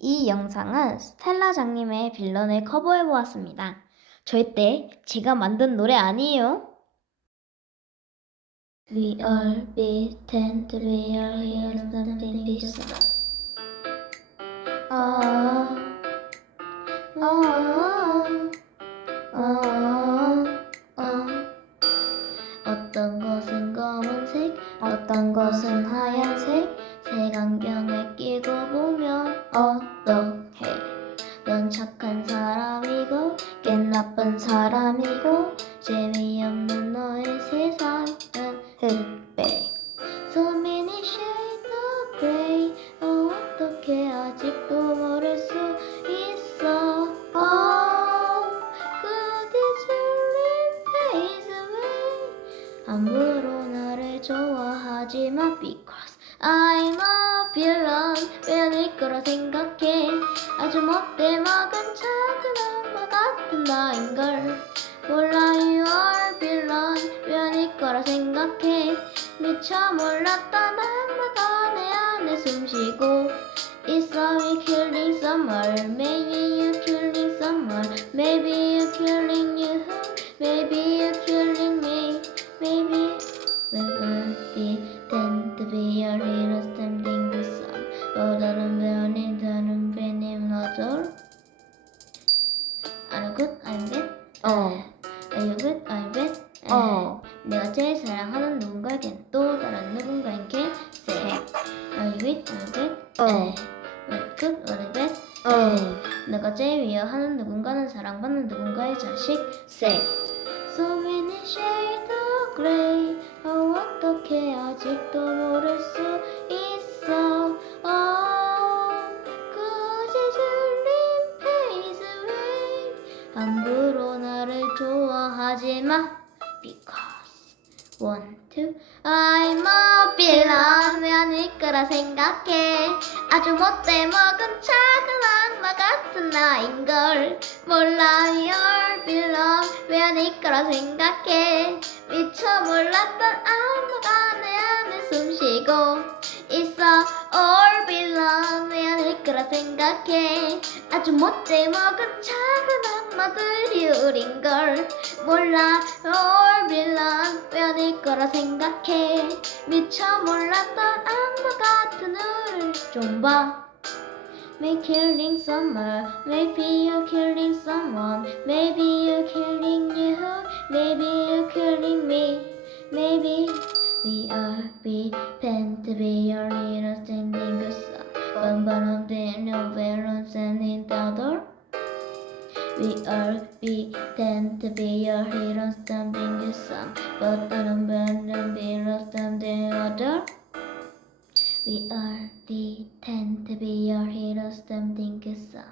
이 영상은 스텔라 장님의 빌런을 커버해 보았습니다. 절대 제가 만든 노래 아니에요. We all be tend to be your heroes something this 어떤 것은 하얀색, 색안경을 끼고 보면 어떡해? 넌 착한 사람이고, 꽤 나쁜 사람이고, 재미없는 좋아하지 마 because I'm a villain 왜아닐 거라 생각해 아주 못돼 먹은 작은 엄마 같은 나인걸 몰라 you are villain 왜아닐 거라 생각해 미처 몰랐던 악마가 내 안에 숨쉬고 It's me killing someone Maybe be your hero standing the sun 또 다른 배우님 다른 배님 너절 Are you good? I'm bad? 어 Are you good? I'm bad? 어 내가 제일 사랑하는 누군가에겐 또 다른 누군가에게 say Are you good? I'm bad? 어 What good? What bad? 어 내가 제일 위하는 누군가는 사랑받는 누군가의 자식 say So many shades 어, 어떻게 아직도 모를 수 있어? 어, 질린 face away 함부로 나를 좋아하지 마. Because One, two I'm a villain 왜 아닐 거라 생각해. 아주 못돼 먹은 작은 같은 나인 걸 몰라 you're villain 왜 아닐 거라 생각해? 미처 몰랐던 악마가 내 안에 숨 쉬고 있어. All villain 왜 아닐 거라 생각해? 아주 못돼 먹은 작은 악마들이 우린 걸 몰라. All villain 왜 아닐 거라 생각해? 미처 몰랐던 악마 같은 우릴 좀봐 Maybe killing someone, maybe you're killing someone, maybe you're killing you, maybe you're killing me, maybe we are we tend to be your little standing song. One bottom then balance and in the other. We are we tend to be your hero standing song, but I don't bend be lost and the other. We are. The tend to be your heroes, them think it's a